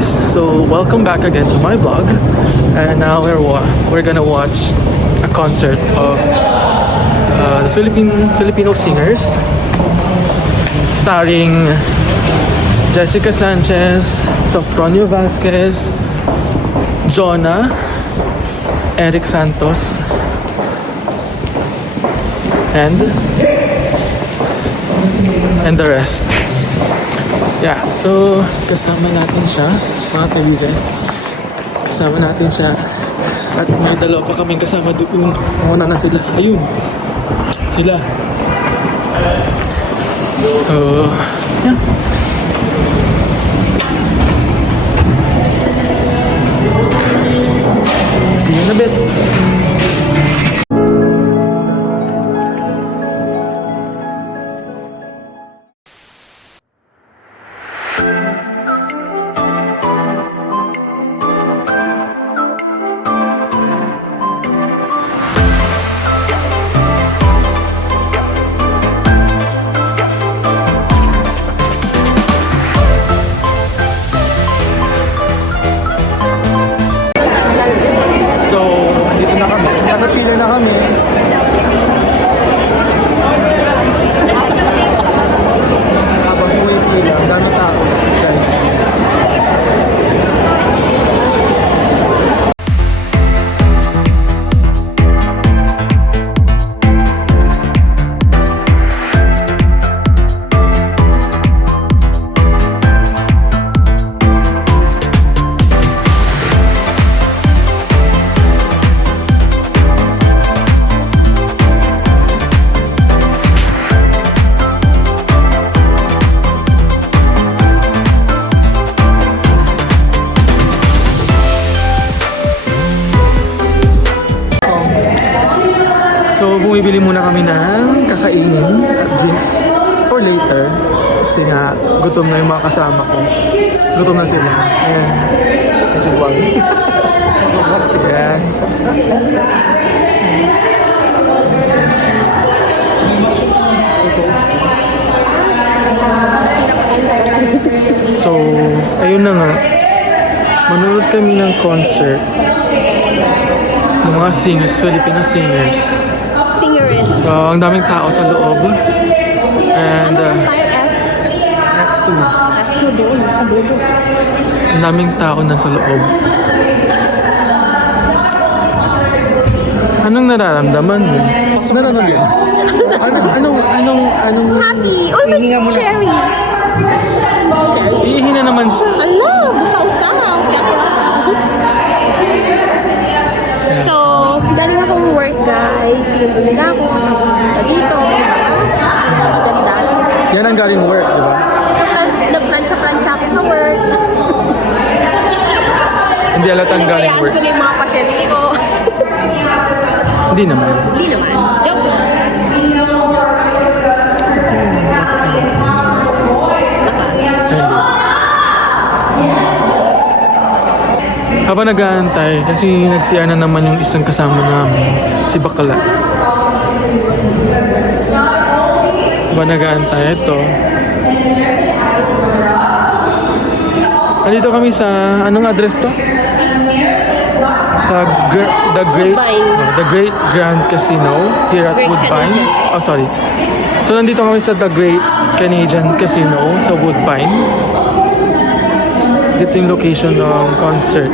guys, so welcome back again to my vlog, and now we're gonna watch a concert of the Filipino singers starring Jessica Sanchez, Sofronio Vasquez, Jonah, Eric Santos, and the rest. Yeah, so kasama natin siya, mga kaibigan. Kasama natin siya. At may dalawa pa kaming kasama doon. Muna na sila. Ayun. Sila. So, yeah. See you in a bit. Nakapila na kami. Habang pumipila, ang dami tao, guys. So, bumibili muna kami ng kakainin at drinks for later. Kasi nga, gutom na yung mga kasama ko. Gutom na sila. Ayan. Yes. So, ayun na nga. Manonood kami ng concert ng mga singers, Filipino singers. Ang daming tao sa loob. And F2 doon, sa dulo. Ang daming tao na sa loob. Anong nararamdaman mo? Nararamdaman? Anong Happy! Uy, may cherry! iihi na naman siya. Ala! Busaw-saw! Si ako lang. So, dali na akong work, guys. Sinundo nila ako. Tapos punta dito. Maganda. Yan ang galing work, di ba? Nagplansya-plansya ako sa work. Hindi alat ang galing Kayaan work. ko na yung mga pasyente ko. Hindi naman. Hindi naman. Joke lang. Habang nag-aantay, kasi nagsiya na naman yung isang kasama namin, si Bakla. Habang nag-aantay, ito. Nandito kami sa, anong address to? Sa The Great Grand Casino here at Great Woodbine. Canadian. Oh, sorry. So, nandito kami sa The Great Canadian Casino sa Woodbine. Dito yung location ng concert.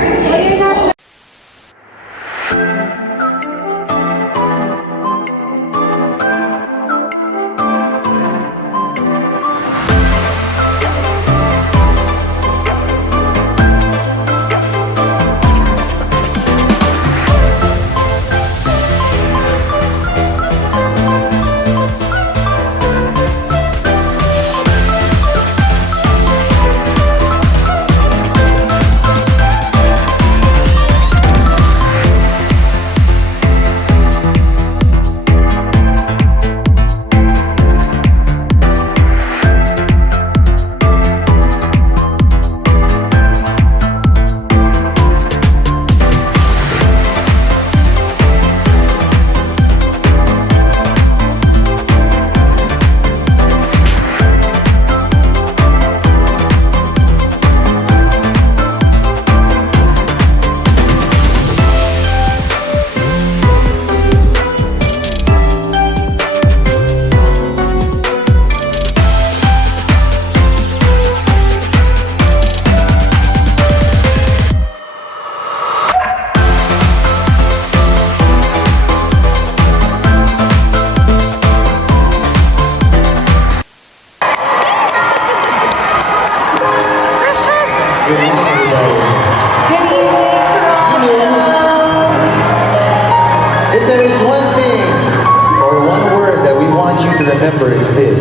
Good evening, everybody. Good evening, Toronto. If there is one thing or one word that we want you to remember, it's this.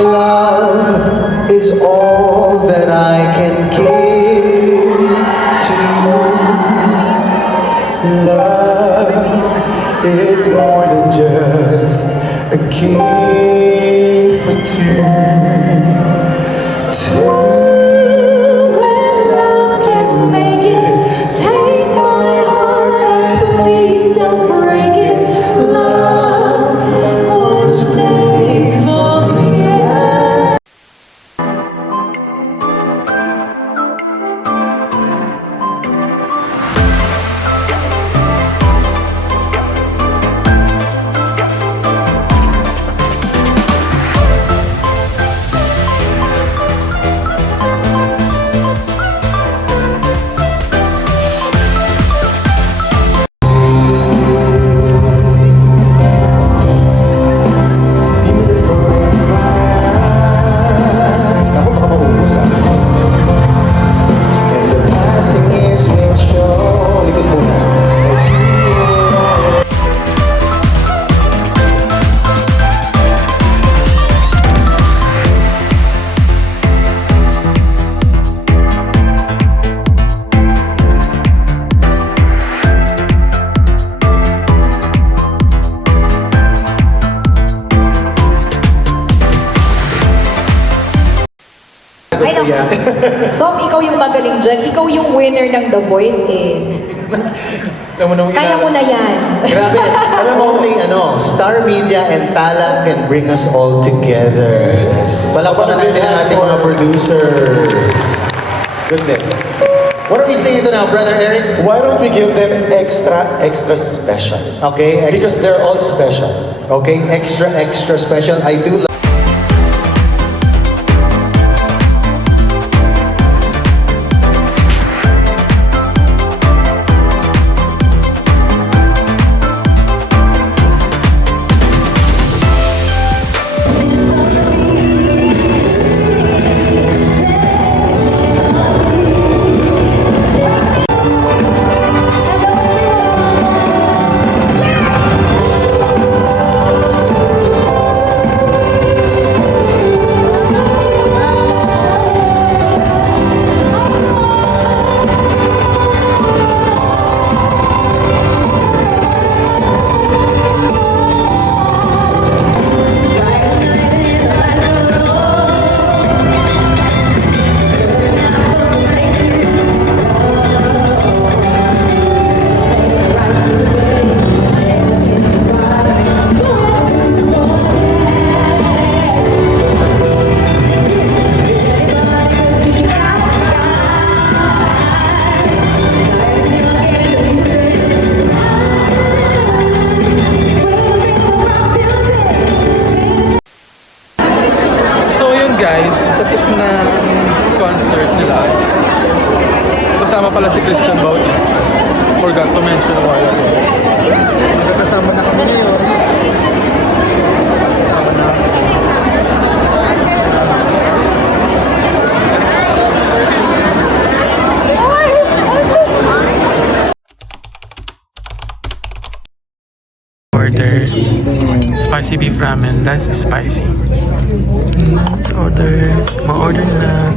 Love is all that I can give to you. Love is more than just a gift for two. When love can make it, take my heart and please don't break it. Love was made for me. Beautiful in my eyes. Naku, baka maubos ah. And the passing years will show. Likod muna. Ay, naku. Stop, ikaw yung magaling dyan. Ikaw yung winner ng The Voice eh. Kaya mo na yan. Grabe. Alam mo, only Star Media and Tala can bring us all together. Palakpakan natin ang ating mga producers. Goodness. What are we saying to now, Brother Eric? Why don't we give them extra special? Okay, Because they're all special. okay, extra special. I do love. So yun guys, tapos na ang concert nila. Kasama pala si Christian Bautista. Forgot to mention a while ago. Nagkasama na kami ngayon. Kasama na. Order spicy beef ramen. That's spicy. Let's order. Ma-order na.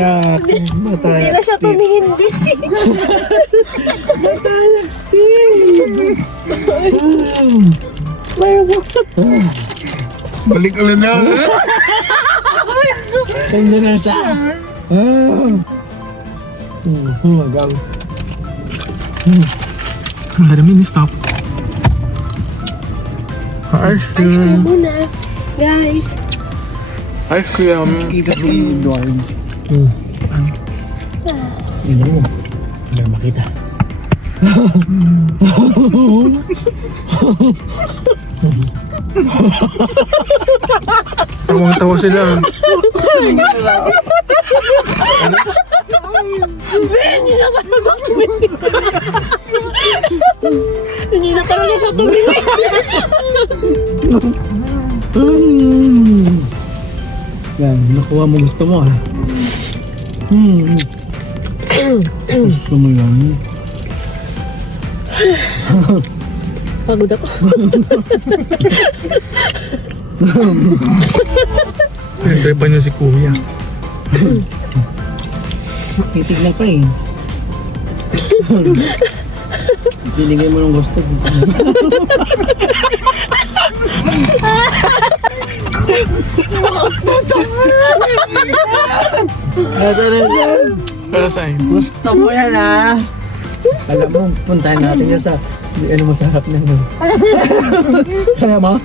Hindi na siya tumihindi. Matayak, Steve! Where was Balik ulit na. Tingnan na siya. Oh my God. Let me stop. Ice Ice cream cream. muna. Guys. Ice cream. Kita mo yung Edward. Tingnan mo. Hindi makita. Tawang-tawa sila. Hindi na talaga siya tumingin. Yan, nakuha mo gusto mo ah. Gusto mo yan. Pagod ako. Pinagtry pa niya si Kuya. Titignan pa eh. Binigay mo ng gusto. Para sa'yo. Gusto mo yan ah. Alam mo, puntahan natin yan sa ano mo sa harap na yun. Kaya mo?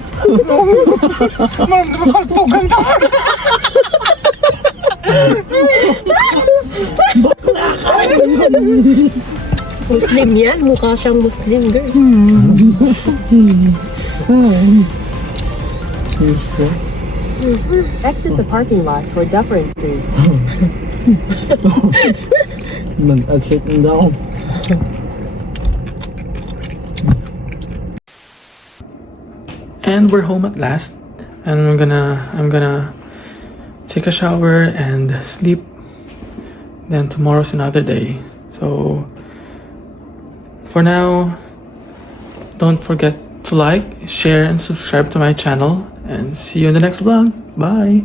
Muslim yan. Mukha siyang Muslim, girl. Exit the parking lot for Dufferin Street. Mag-exit na daw. And we're home at last. And I'm gonna take a shower and sleep. Then tomorrow's another day. So for now, don't forget to like, share, and subscribe to my channel. And see you in the next vlog. Bye!